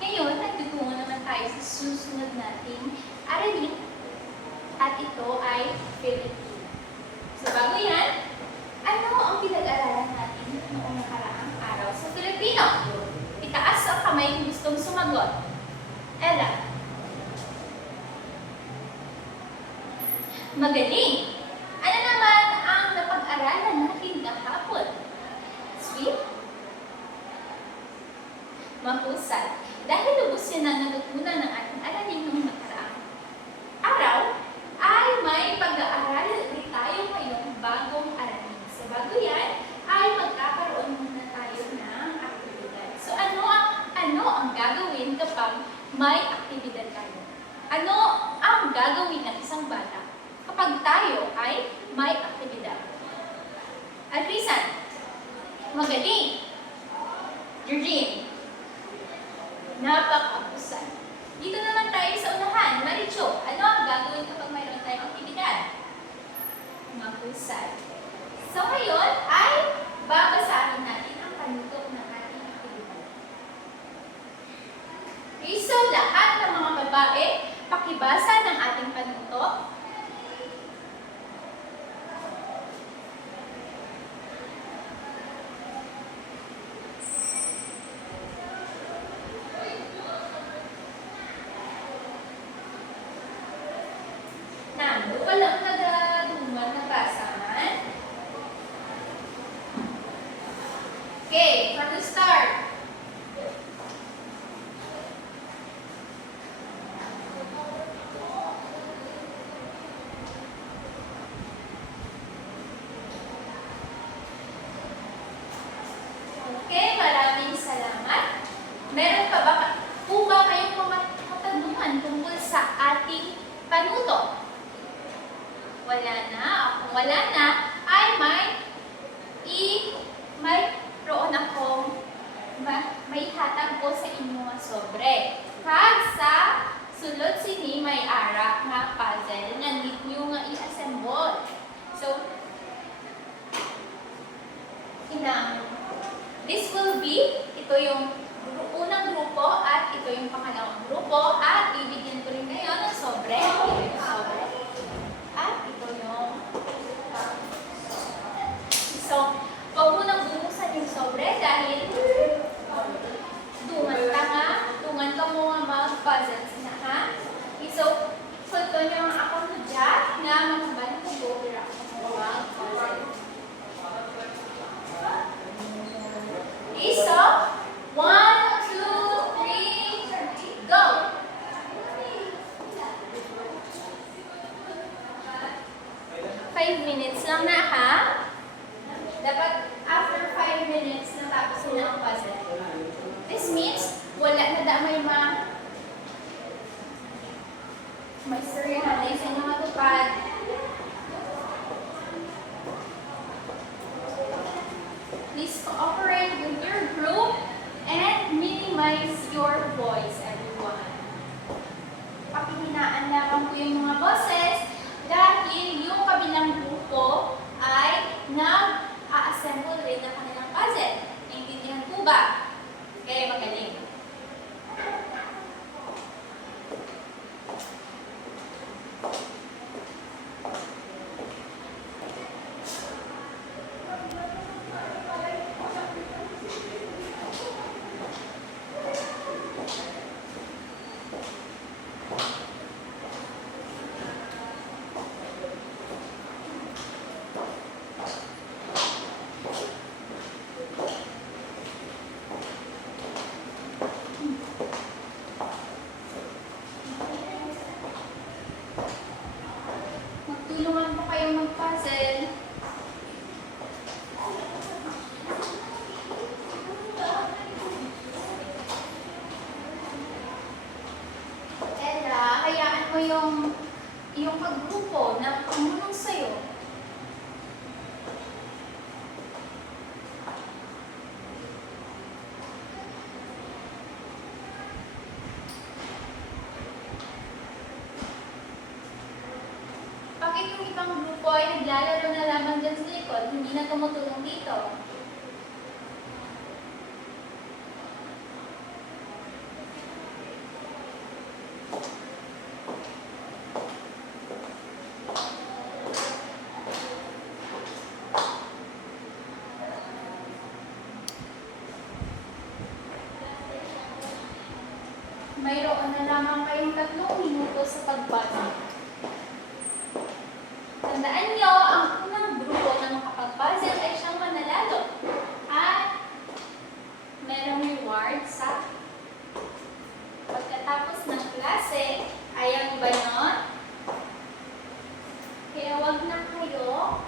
Ngayon, nagtutungo naman tayo sa susunod nating aralin at ito ay Filipino. So bago yan, ano ang pinag-aralan natin noong nakaraang araw sa Filipino? Itaas ang kamay kung gustong sumagot. Ella. Magaling! Ano naman ang napag-aralan natin kahapon? Sweet? Mahusay. Dahil lubos yan ang natutunan ng ating aralin noong nakaraang araw, ay may pag-aaralan ulit tayo ngayong bagong aralin. So bago yan, ay magkakaroon muna tayo ng aktibidad. So ano ang gagawin kapag may aktibidad tayo? Ano ang gagawin ng isang bata kapag tayo ay may aktibidad? Alcrisan, magaling. Eugene, napakahusay. Dito naman tayo sa unahan. Maricho, ano ang gagawin kapag mayroon tayong aktibidad? Mahusay. So ngayon ay babasahin natin ang panutok ng ating aktibidad. Okay, so lahat ng mga babae, pakibasa ng ating panutok. Walang nagaduman na pasaman. Okay, for the start. Okay, maraming salamat. Meron pa ba kayong mga katanungan tungkol sa ating panutok? Wala na. Kung wala na, ay mayroon akong may hatag ko sa inyo nga sobre. Kag sa sulod sini may ara nga puzzle nga ninyo nga i-assemble. So, this will be, ito yung unang grupo at ito yung pangalawang grupo at bibigyan ko rin kayo ng sobre. Ito yung sobre. At ito yung so, huwag mo nang bumusan yung sobre dahil tungan ka mo nga mag-puzzles na, ha? So, ito yung akong tudya na magkabalik ko go-gira ako mag-puzzle. So, 1, 2, 3, go! 5 minutes lang na, ha? Dapat after 5 minutes natapos na ang puzzle. This means wala na damay istoryahan sa inyong matupad. Please cooperate with your group and minimize your voice, everyone. Pakihinaan lamang po yung mga boses dahil yung kabilang grupo ay nag-a-assemble rin ng kanilang puzzle. Naintindihan po ba? Okay, magaling. Magtulungan po kayo mag-puzzle. Ella, hayaan mo yung kaggrupo na tumulong sa'yo. Bakit yung ibang grupo ay naglalaro na lamang dyan sa likod, hindi na tumutulong dito? mayroon na lamang kayong 3 minuto sa pagbasa. Tandaan nyo, ang unang grupo na makapag-puzzle ay siyang mananalo. At merong reward sa pagkatapos ng klase. Ayaw ba nun? Kaya wag na kayo.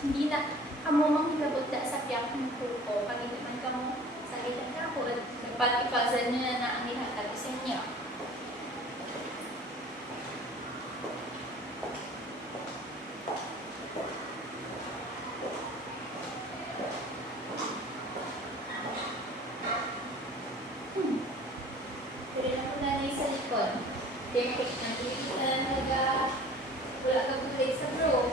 Hindi na kamo manghilabot da sa piyak ng grupo. Pag hindi man kamo sagitan ka po, nagpatipasan nyo na ang ihatag sa inyo. Pero na po nanay sa likod. Teknik ng wala ka kulay sa bro.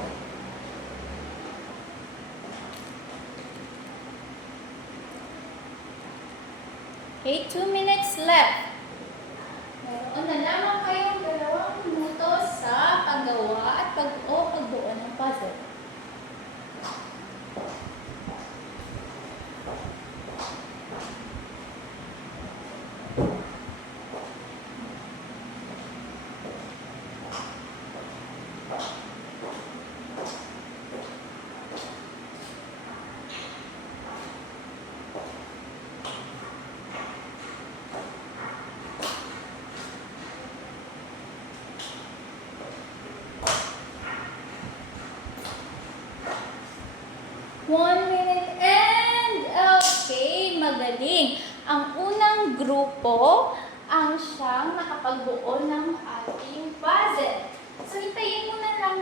Okay, 2 minutes left. Meron na lamang kayong 2 minuto sa paggawa at pagbuo ng puzzle. One minute and okay, magaling. Ang unang grupo ang siyang nakapagbuo ng ating puzzle. So, hintayin muna lang,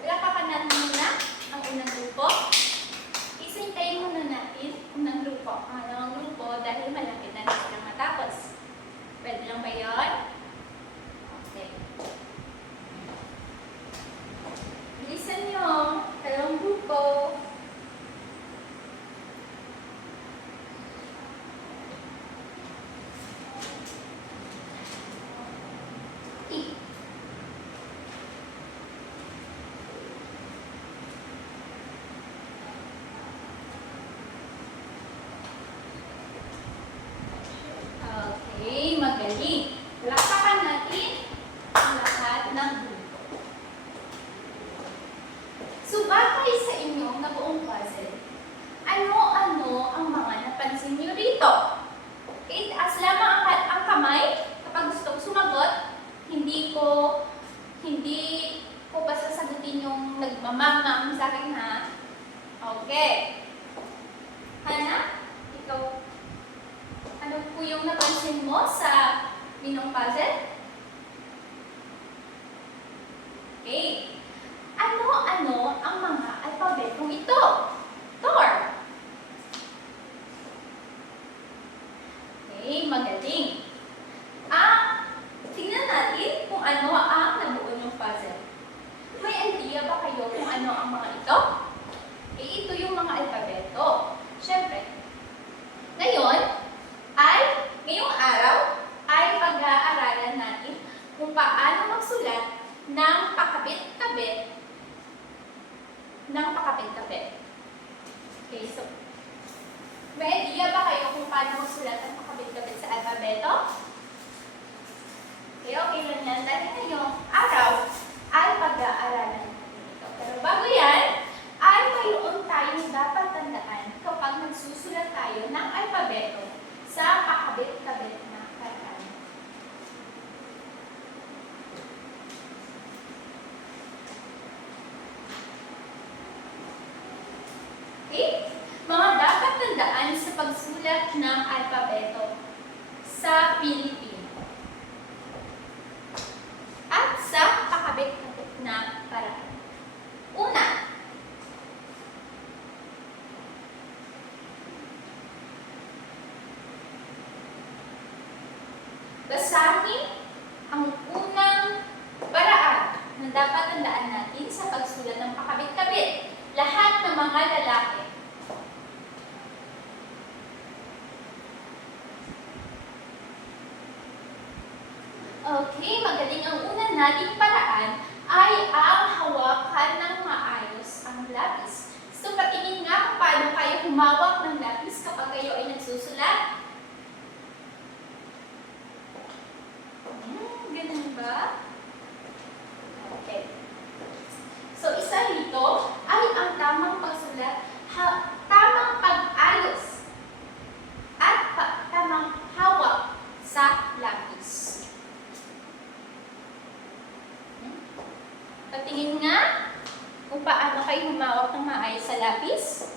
lapakan natin muna ang unang grupo. Hintayin muna natin unang grupo. Ang anong grupo dahil malapit na silang matapos. Pwede lang ba yun? Okay. Bilisan nyo. Dalawang grupo. Okay, magaling. Lapakan natin ang lahat ng grupo. So, batay sa inyong nabuong puzzle, ano-ano ang mga napansin nyo rito? Okay, taas lamang ang kamay kapag gusto ko sumagot. Hindi ko pa sasagutin yung nagmamamam sa akin, ha? Okay. Hana, ikaw, ano po yung napansin mo sa minong puzzle? Okay. Ano-ano ang mga alpabetong ito? Tor. Okay, magaling. Tingnan natin kung ano ang nabuo ng puzzle. May idea ba kayo kung ano ang mga ito? Ito yung mga alpabeto. Siyempre, ngayong araw ay pag-aaralan natin kung paano magsulat ng pakabit-kabit. Okay, so, may idea ba kayo kung paano magsulat ng pakabit-kabit sa alpabeto? Okay lang yan. Dahil ngayong araw ay pag-aaralan natin ito. Pero bago yan, ay mayroon tayong dapat tandaan kapag nagsusulat tayo ng alpabeto sa pakabit-kabit na paraan. Okay? Mga dapat tandaan sa pagsulat ng alpabeto sa Pilipino at sa pakabit-kabit na paraan. Una, basahin ang unang paraan na dapat tandaan natin sa pagsulat ng pakabit-kabit. Lahat ng mga lalaki. Okay, magaling. Ang una nating paraan ay ang hawakan ng maayos ang lapis. So, patingin nga kung paano kayo humawak ng lapis kapag kayo ay nagsusulat. Diba? Okay. So, isa rito ay ang tamang pagsulat, tamang pag-ayos, at tamang hawak sa lapis. Patingin nga kung paano kayo humawak ng maayos sa lapis.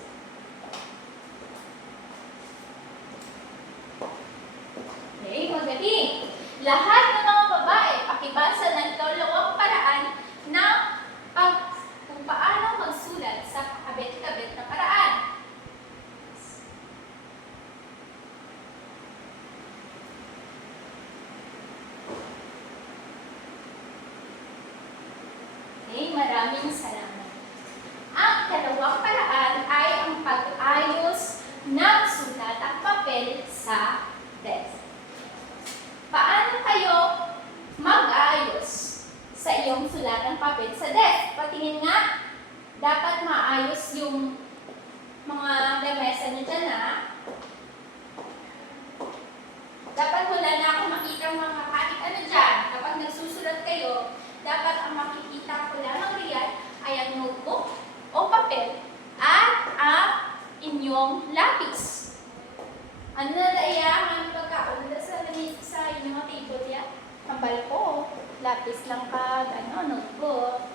Okay, magaling. Lahat ng mga babae, pakibasa ng dalawang paraan ng kung paano magsulat sa kakabit-kabit na paraan. Okay, maraming salamat. Ang dalawang paraan ay ang pag-ayos ng sulat at papel sa desk. Paano kayo mag-ayos sa iyong sulatang papel sa desk? Patingin nga, dapat maayos yung mga lamesa nyo dyan, ha? Dapat wala na akong makita mga kahit ano dyan. Kapag nagsusulat kayo, dapat ang makikita ko lamang riyan ay ang notebook o papel at ang inyong lapis. Ano na daya? Ano pagkaon? Sa inyong mga table yan? Kambal ko. Lapis lang pag, notebook.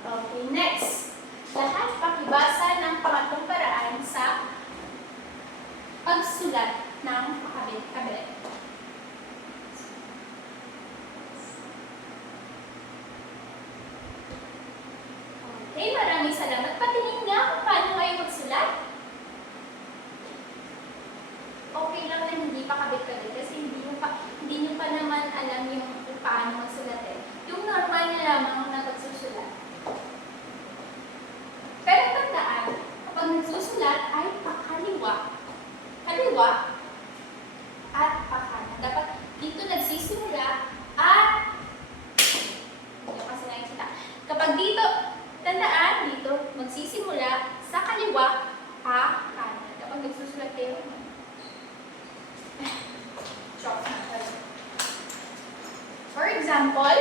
Okay, next. Lahat pakibasa ng pangatlong paraan sa pagsulat ng pakabit-kabit. Okay, maraming salamat. Patingin nga kung paano kayo magsulat. Okay lang na hindi pa kabit-kabit kasi hindi nyo pa naman alam yung kung paano magsulat eh. Yung normal na lamang na pagsusulat. Pero tandaan, kapag nagsusulat ay pakaliwa. Kaliwa at pakanan. Dapat dito nagsisimula at hindi kasi nakikita. Kapag dito, tandaan dito, magsisimula sa kaliwa, kanan. Kapag nagsusulat kayo, for example,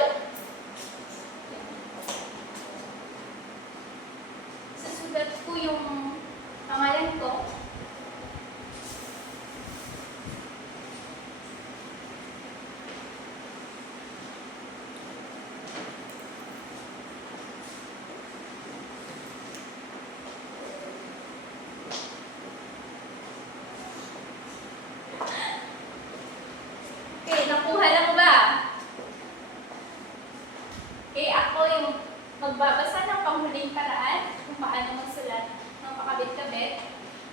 susulat ko yung pangalan ko. Okay, nakuha na mo ba? Okay, ako yung magbabasa ng panghuling paraan kung paano magsulat ng pakabit-kabit.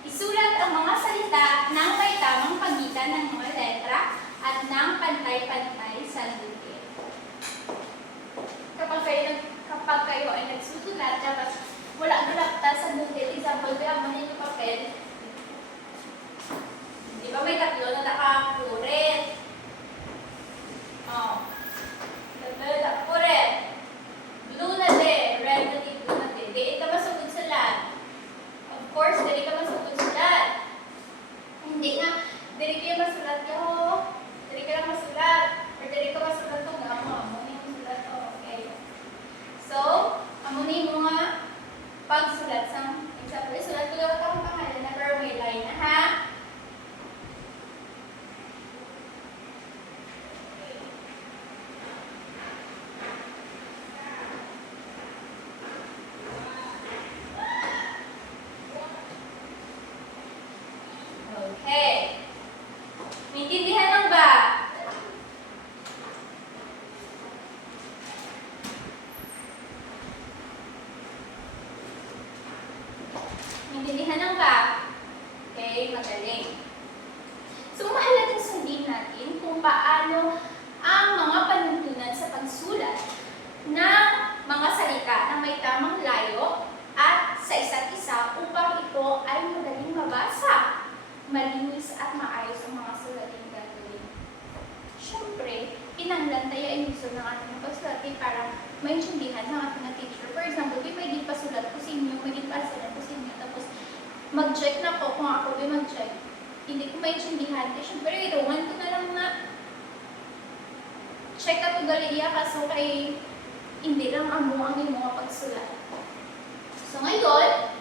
Isulat ang mga salita ng may tamang pagitan ng mga letra at ng pantay-pantay sa dukit. Kapag kayo ay nagsusulat, dapat wala galakta sa dukit. Example, kaya yung papel. Di ba may tatlo na nakakurit? Nakakurit. Blue na de, red na di, blue na de. Di ka masugod sa lahat. Of course, di ka masugod sa lahat. Hindi nga, di kayo masulat ka ho. Di ka lang masulat. Or di ka masulat ko nga mo. Amunin mo sulat ko. Okay. So, amunin mo nga pagsulat sa example. Sulat ko lang ang pangalan na pero may line na ha. Okay. Maintindihan lang ba? Maintindihan lang ba? Okay, magaling. So, mahalagang sundin natin kung paano ang mga panuntunan sa pagsulat ng mga salita na may tamang layo at sa isa't isa upang ito ay madaling mabasa, malinis at maayos ang mga sulating gagawin. Siyempre, pinanglantayain gusto ng ating pagsulatin para maintindihan ng ating teacher. For example, pwede pasulat ko sa inyo, pwede pasulat ko sa inyo, tapos mag-check na po kung ako mag-check. hindi ko maintindihan. Kaya syempre, iruwan ko na lang na check ato gali iya kaso kay hindi lang amo ang imong pagsulat. So ngayon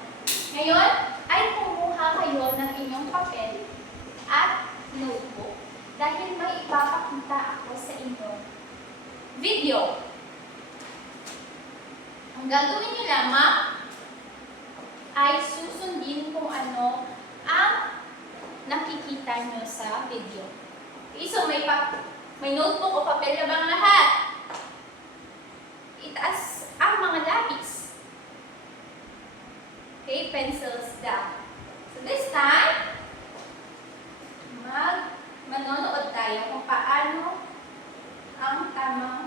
ay kumuha kayo ng inyong papel at notebook dahil may ipapakita ako sa inyong video. Ang gagawin niyo lamang ay susundin kung ano ang nakikita nyo sa video. Okay, so may notebook o papel na bang lahat? Itaas ang mga lapis. Okay, pencils down. So this time, manonood tayo kung paano ang tamang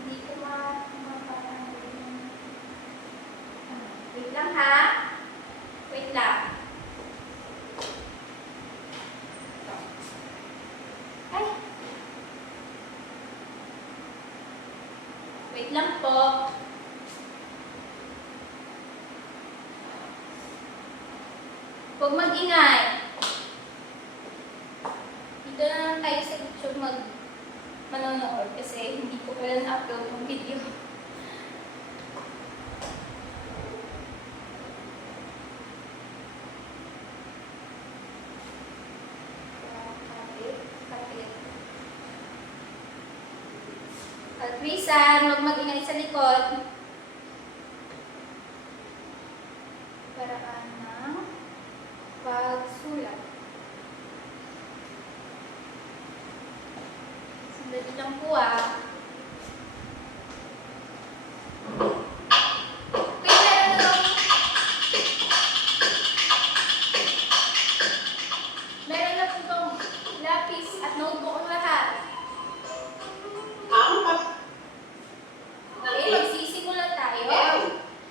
hindi ko parang wait lang ha. Wait lang. Ay. Wait lang po. Huwag mag-ingay. Dito na lang tayo sa YouTube manonood kasi hindi ko pala na-upload yung video. Altrisan, huwag mag-ingay sa likod. Paraan ng pagsulat. Sandali lang po ah. Meron na po itong lapis at notebook lahat. Okay, magsisimula tayo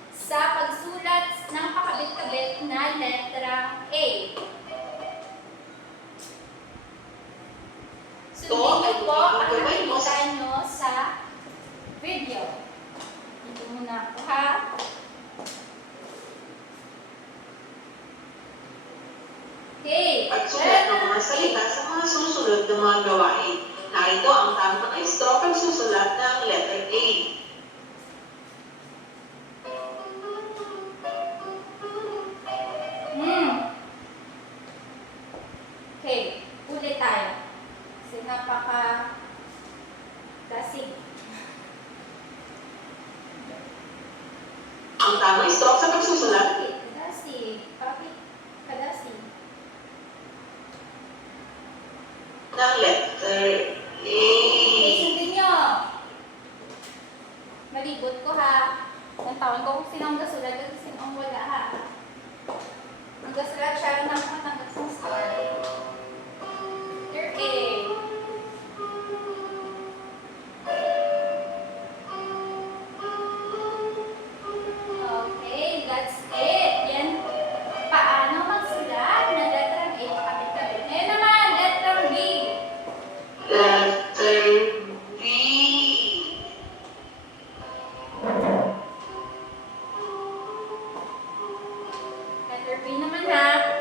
sa pagsulat ng pakabit-kabit na letra A. Sundin niyo po ang nakikita nyo sa video. Dito muna ako ha. Okay. Pagsulat ng mga salita sa mga susunod na mga gawain. Narito ang tamang instruction susulat ng letter A. Okay, ulit tayo. Kasi napaka-dasig. Ang tamang instruction sa pagsusulat Kadasig. Bakit kadasig? ng letter A. Okay, sundin nyo. Malibot ko ha. Nantawan ko kung sinong gasulat at sinong wala ha. Ang gasulat siya ng matanggap sa star. Letter A. Okay, that's it. Yan. Paano magsulat ng letrang A? Pakabit-kabit. Ngayon naman, letrang B. Letter B. Letter B naman ha.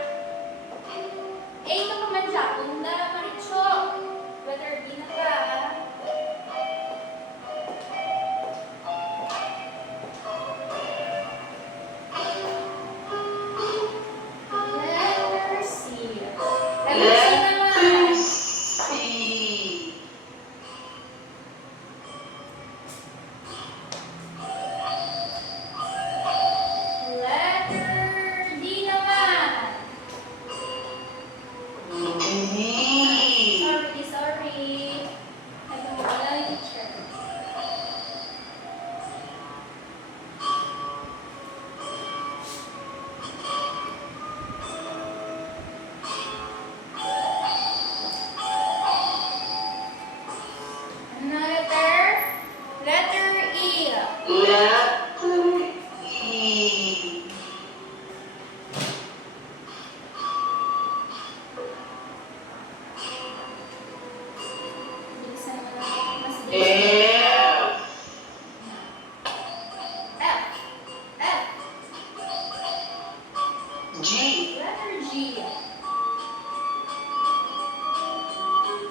Letter G.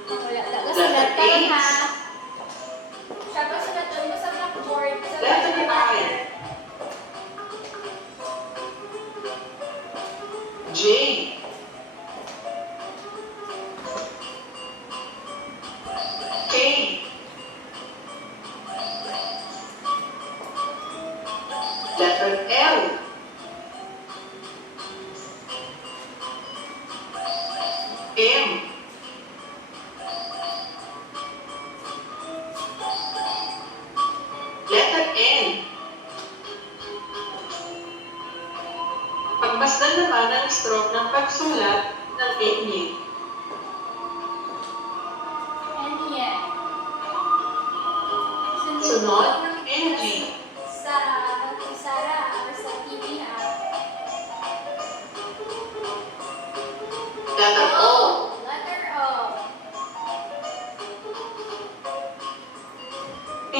Wala talaga sulat ka rin ha. Siya pa sulatan mo sa blackboard. Sa Letter I. J. K. Letter L. M. Letter N. Pagmasdan naman ang stroke ng pagsulat ng N. And yan. Sunod, NG. Sa Sara or sa TV ha. Letter O. Letter O. P.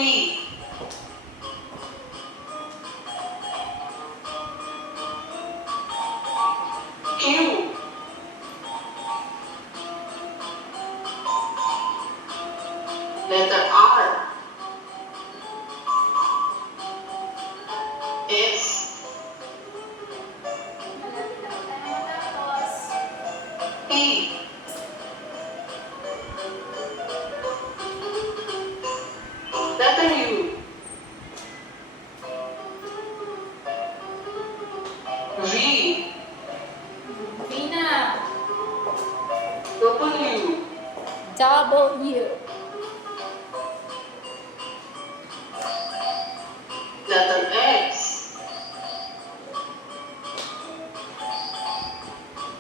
Q. Letter R. S. Malapit na tayo matapos. T. Letter U. V. Rina. W. W. Letter X.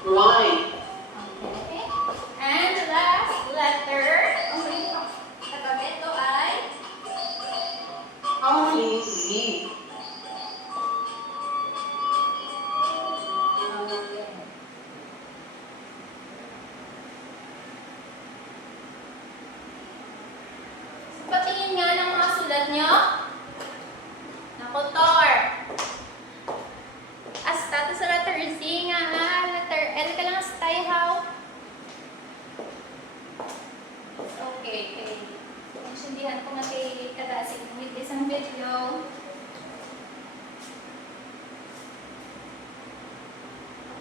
Y. Okay. And the last letter. Katabi ito ay Only Z. patingin nga ng mga sulat nyo. Naku, Tor. Hasta sa letter Z nga ha. Letter L ka lang sa tayo, how? Okay, okay. Naintindihan ko nga kay Kadasig ng isang video.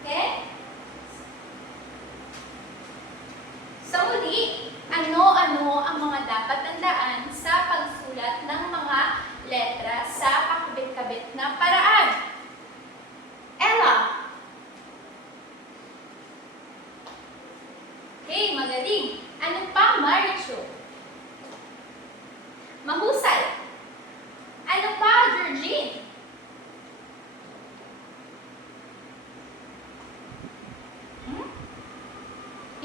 Okay? Sa muli, ano-ano ang mga dapat tandaan sa pagsulat ng mga letra sa pakabit-kabit na paraan? Ella. Okay, magaling. Ano pa, Maricho? Mahusay. Ano pa, Georgine?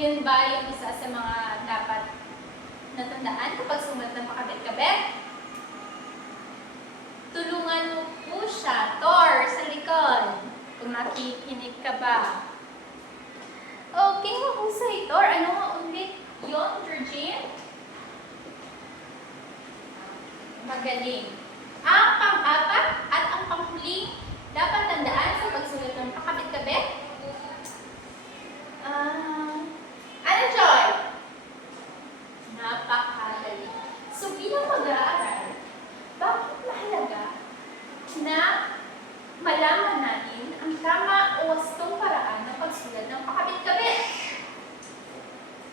Yun ba yung isa sa mga dapat natandaan kapag sumulat ng pakabit-kabit? Tulungan mo po siya, Tor, sa likod. Kung nakikinig ka ba. Okay, mahusay, Tor. Ano nga ulit yun, Georgine? Magaling. Ang pang-apat at ang panghuling dapat tandaan sa pagsulat ng pakabit-kabit? Ano, Joy? Napakadali. So, bilang mag-aaral, bakit mahalaga na malaman natin ang tama o wastong paraan ng pagsulat ng pakabit-kabit?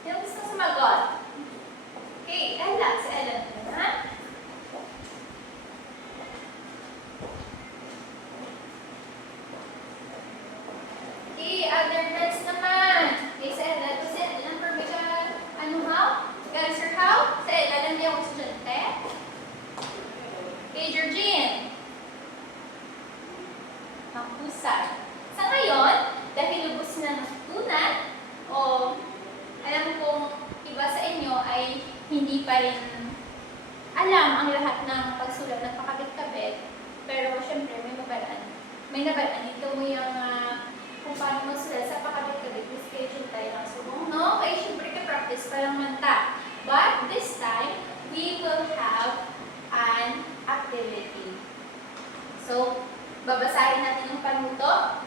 Sino gusto sumagot? Okay, Ella. Si Ella naman, ha? Okay, other friends naman. Okay, sa Ella. Ito si Ella. Permission. Ano, how? Answer how? Sa Ella, alam niya kung estudyante? Okay, Georgine. Mahusay. Sa ngayon, dahil lubos na natutunan, o alam kong iba sa inyo ay hindi pa rin alam ang lahat ng pagsulat ng pakabit-kabit, pero syempre may nabalaan. May nabalaan. Ito mo yung kung paano magsulat sa pakabit-kabit. Schedule tayo ng subong, no? Kaya syempre ka-practice pa lang manta. But this time, we will have an activity. So, babasahin natin yung panuto.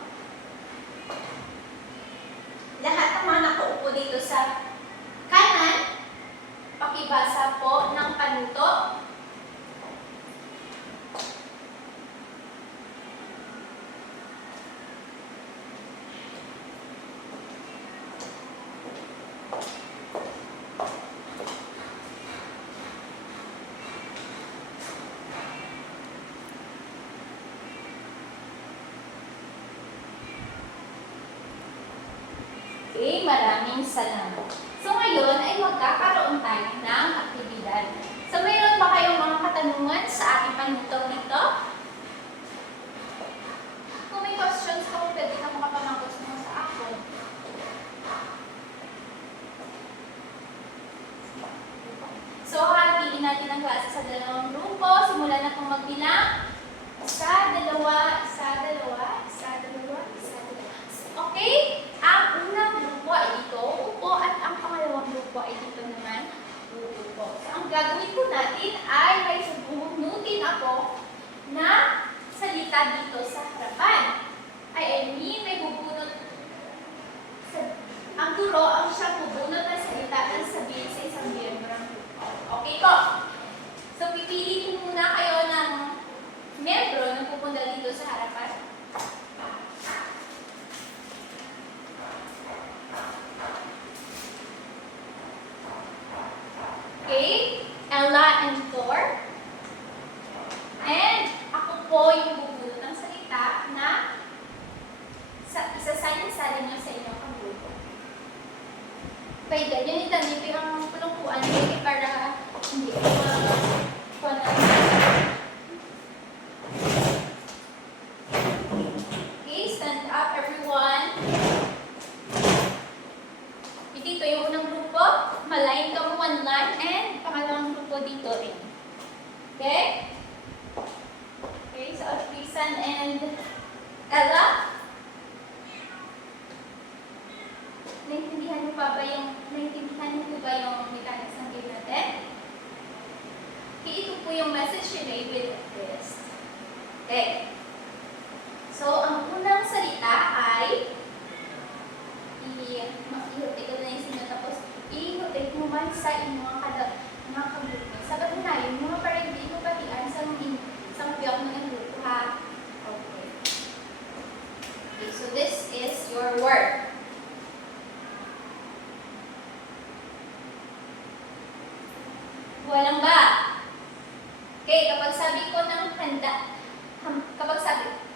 Okay, maraming salamat. So ngayon ay magkakaroon tayo ng aktibidad. So mayroon ba kayong mga katanungan sa ating panutaw dito? Kung may questions ka, pwede ka makapamangkos mo sa akin. So hatiin natin ang klase sa dalawang grupo. Simulan na pong magbilang. Isa, dalawa, isa, dalawa, isa, dalawa, isa, dalawa. Okay? Ang unang grupo ay dito, upo, at ang pangalawang grupo ay dito naman, uupo. So, ang gagawin ko natin ay may subunutin ako na salita dito sa harapan. I mean, may bubunot. Ang guro, ang siyang bubunot ng salita ng sabihin sa isang miyembro ng grupo. Okay ko? So, pipili ko muna kayo ng miyembro na pupunta dito sa harapan. Okay? Ella and Thor. And ako po yung bubulot ng salita na isasalin-salin nyo sa inyong kagrupo. Pwede, yun dito ang tulungkuan para hindi ko Okay, stand up everyone. Dito yung unang grupo, malayin ka mo one line, and pangalawang grupo dito rin. Okay? Okay, so Trisan and Ella. Naintindihan niyo ba yung mechanics ng game natin? Okay, ito po yung message you made with this. Okay. So, ang unang salita ay ihutik ko na yung sino, tapos ihutik mo man sa inyong mga kagrupo. Sabat mo na yun, mga parang hindi mo patian sa piyok mo ng grupo, ha? Okay. Okay, so this is your word. Walang ba? Okay, kapag sabi ko ng handa,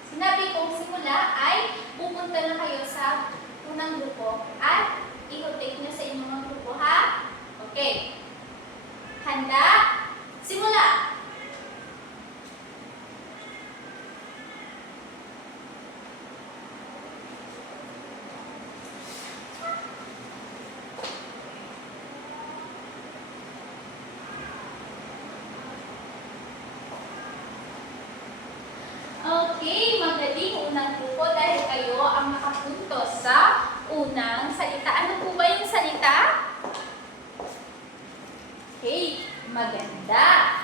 sinabi kong simula ay pupunta na kayo sa unang grupo at i-take nyo sa inyong mga grupo, ha? Okay. Handa? Simula! Okay, magaling unang grupo dahil kayo ang nakapunto sa unang salita. Ano po ba yung salita? Okay, maganda.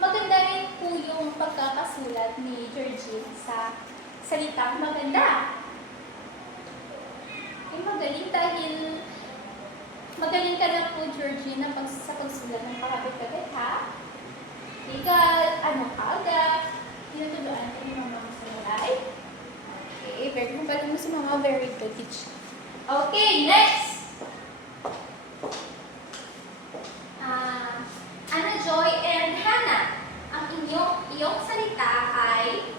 Maganda rin po yung pagkakasulat ni Georgine sa salitang maganda. Okay, magaling dahil magaling ka na po, Georgine, sa pagsulat ng pakabit-kabit, ha? Hindi ka, agad. Tinutuluan ko yung mama mo sa malay. Okay, very good. Pala mo si mama, very good teacher. Okay, next! Anna Joy and Hannah. Ang iyong salita ay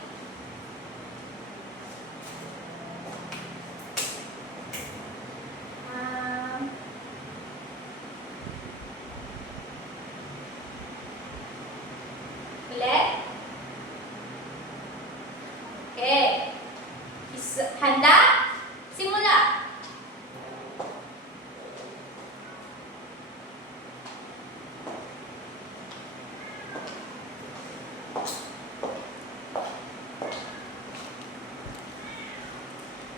ulit. Okay. Handa? Simula.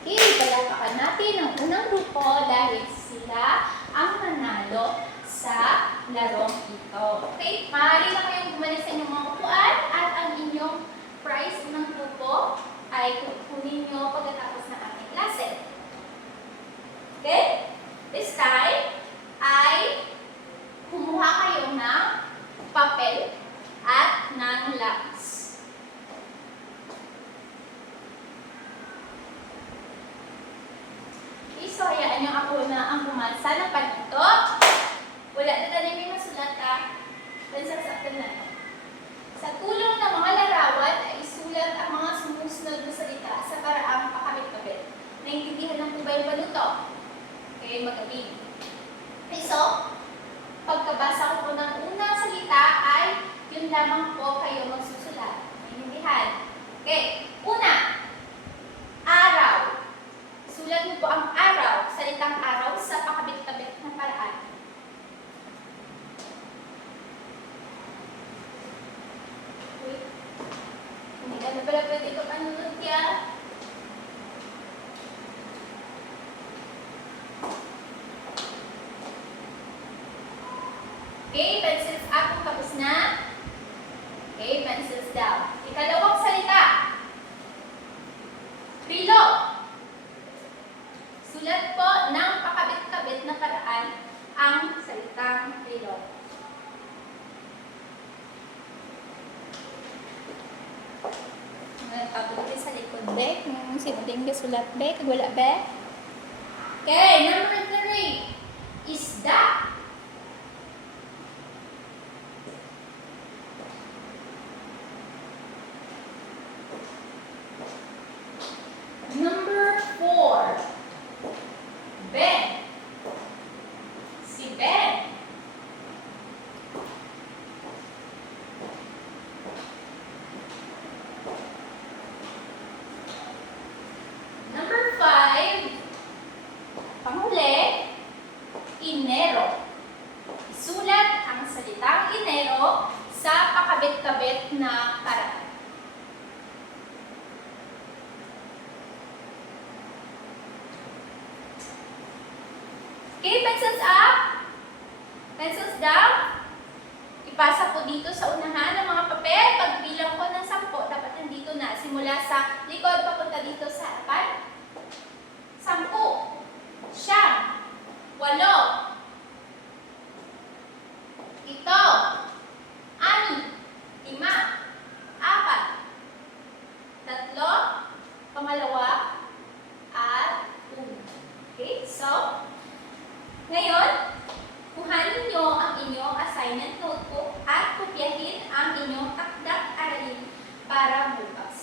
Okay, palakpakan natin ang unang grupo dahil sila ang nanalo sa larong ito. Okay, maaari na kayong bumalik sa inyong mga upuan at ang inyong prize ng grupo ay kukunin nyo pagkatapos ng ating klase. Okay? This time ay kumuha kayo ng papel at ng lapis. Okay, so hayaan nyo ako na ang pumansa ng panito. Wala na tayo may masulat, ha? Pansasaktan na. Sa tulong ng mga larawan ay isulat ang mga sumusunod na salita sa paraang pakabit-kabit. Naintindihan lang po ba yung panuto? Okay, magabi. Okay, so, pagkabasa ko po ng unang salita ay yun lamang po kayo magsusulat. Naintindihan? Okay, una, araw. Sulat mo po ang araw, salitang araw sa pakabit-kabit na paraan. Wait. Hindi na pala pwede ito panunod yan. Okay, pencils up kung tapos na. Okay, pencils down. Ikalawang salita. Rilo. Sulat po ng pakabit-kabit na paraan ang salitang rilo. Pabuti sa likod, be. Kung sino din kasulat, be. Kag wala, be. Okay, number 3. Isda. Number 4. Ben. Si Ben. Number 5. Panghuli, Enero. Isulat ang salitang Enero sa pakabit-kabit na paraan. Okay, pencils up. Pencils down. Ipasa po dito sa unahan ng mga papel. Pagbilang ko ng 10, dapat nandito na. Simula sa likod, papunta dito sa harapan. 10, 9, 8, 7, 6, 5, 4, 3, pangalawa, at 1. Okay, so, ngayon, kuhanin nyo ang inyong assignment notebook at kopyahin ang inyong takdak aralin para bukas.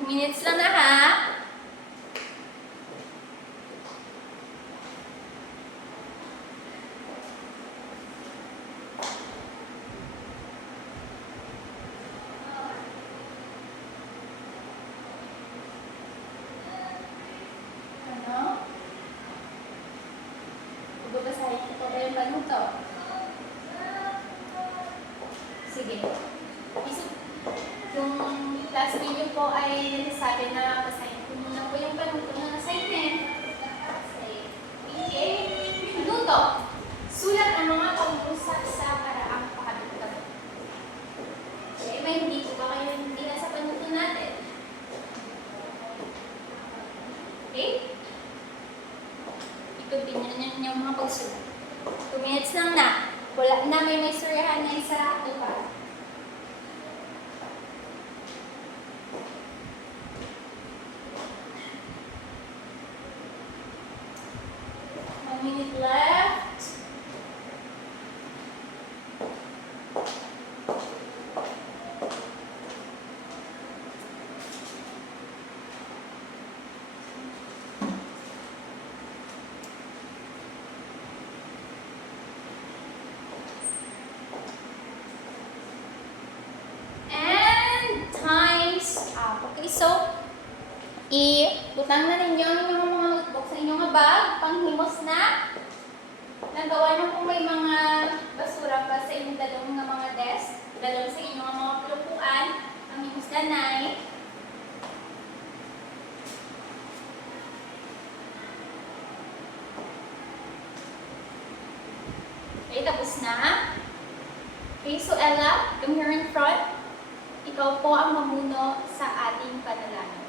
Minutes lang na ha. Ano? Babasahin ko ba yung tanong to? Sige. Yung class video po ay nagsasabi na basahin ko muna po yung panungtong ng assignment. Okay. Luto. Sulat ang mga pag-usap sa paraang pakabit-kabit. Okay, may hindi po ba kayo hindi na sa panungtong natin? Okay? I-continue na yung mga pagsulat. 2 minutes lang na. Wala na, may suryahan na isa ito pa. Minute left. And time's up. Okay, so ibutang na ninyo ang inyong mga notebook sa inyong bag, panghimos na. Nagawa nyo kung may mga basura pa sa inyong dalawang nga mga desk, dalawang sa inyong mga pilupuan, ang himos danay. Okay, tapos na. Okay, so Ella, come here in front. Ikaw po ang mamuno sa ating panalangin.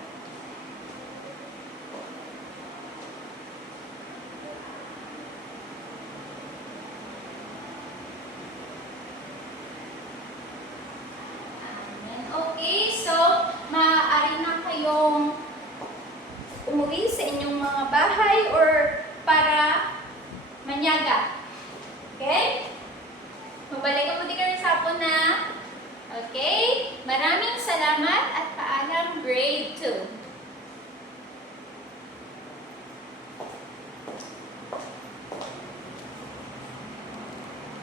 Okay, so maaari na kayong umuwi sa inyong mga bahay or para manyaga. Okay? Mabalik ka mo di ka rin sa na. Okay? Maraming salamat at paalam grade 2.